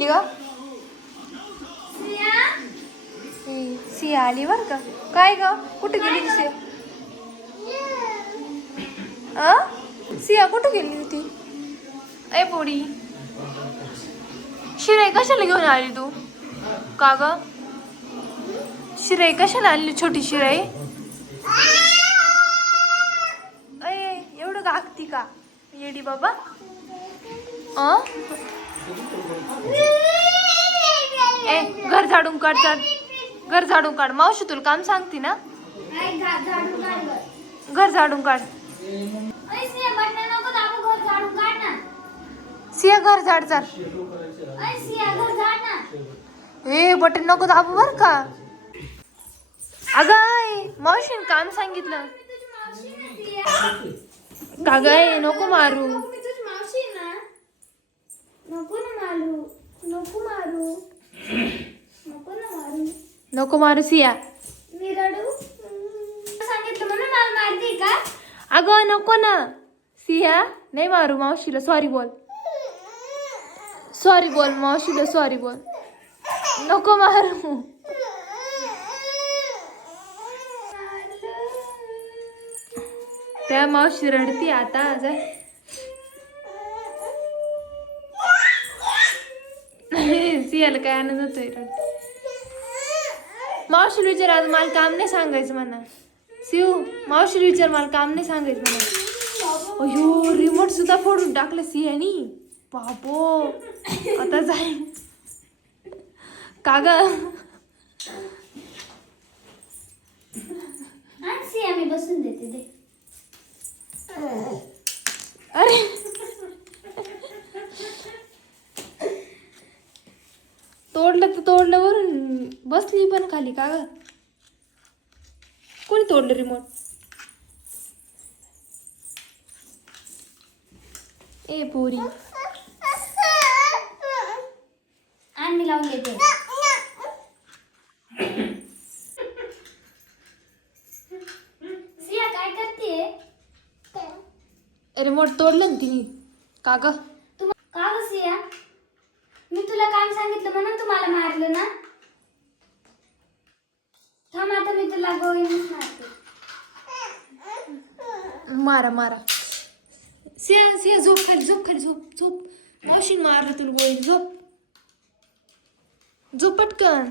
गेली ग? सिया आली बर का? काय ग? कुठे गेली ती सिया अ? सिया कुठे गेली होती? ए पोडी शिराई कशाला घेऊन आली तू? का ग? शिराई कशाला आणली छोटी शिराई? अय एवढं गागती का? येडी बाबा. ए घर झाडून काढ चल. घर झाडून काढ. मावशी तुला काम सांगते ना? घर झाडून काढ सिया घर झाड चाल. ए बटन नको दाबू बर का? अगं मावशीने काम सांगितलं. का गाय नको मारू. मारू नको ना मारू नको मारू सिया. मी रडू? सांगितलं म्हणून मला मारते का? अगं नको ना. सिया नाही मारू मावशीला. सॉरी बोल. सॉरी बोल मावशीला. सॉरी बोल. नको मारू. त्या मावशी रडती आता जा सियाला काय आणत होतोय रडते मावशीला विचार आज मला काम नाही सांगायचं म्हणा. शिव मावशीला विचार मला काम नाही सांगायचं म्हणा. अयो रिमोट सुद्धा फोडून टाकलं सियानी. बापो आता जाय का आम्ही बसून देते दे अरे तोडलं तर तोडलं वरून बसली पण खाली का ग? कोणी तोडलं रिमोट ए पोरी. आण मी लावून सिया काय करते रिमोट तोडलं ना तिने. का ग? का ग सिया काम सांगितलं म्हणून तुम्हाला मारलं ना? थांब आता मी तुला गोळीनेच मारते. मारा मारा. सिया सिया झोप खाली झोप खाली झोप झोप. मावशीन मारलं तुला गोळी झोप. झोप पटकन.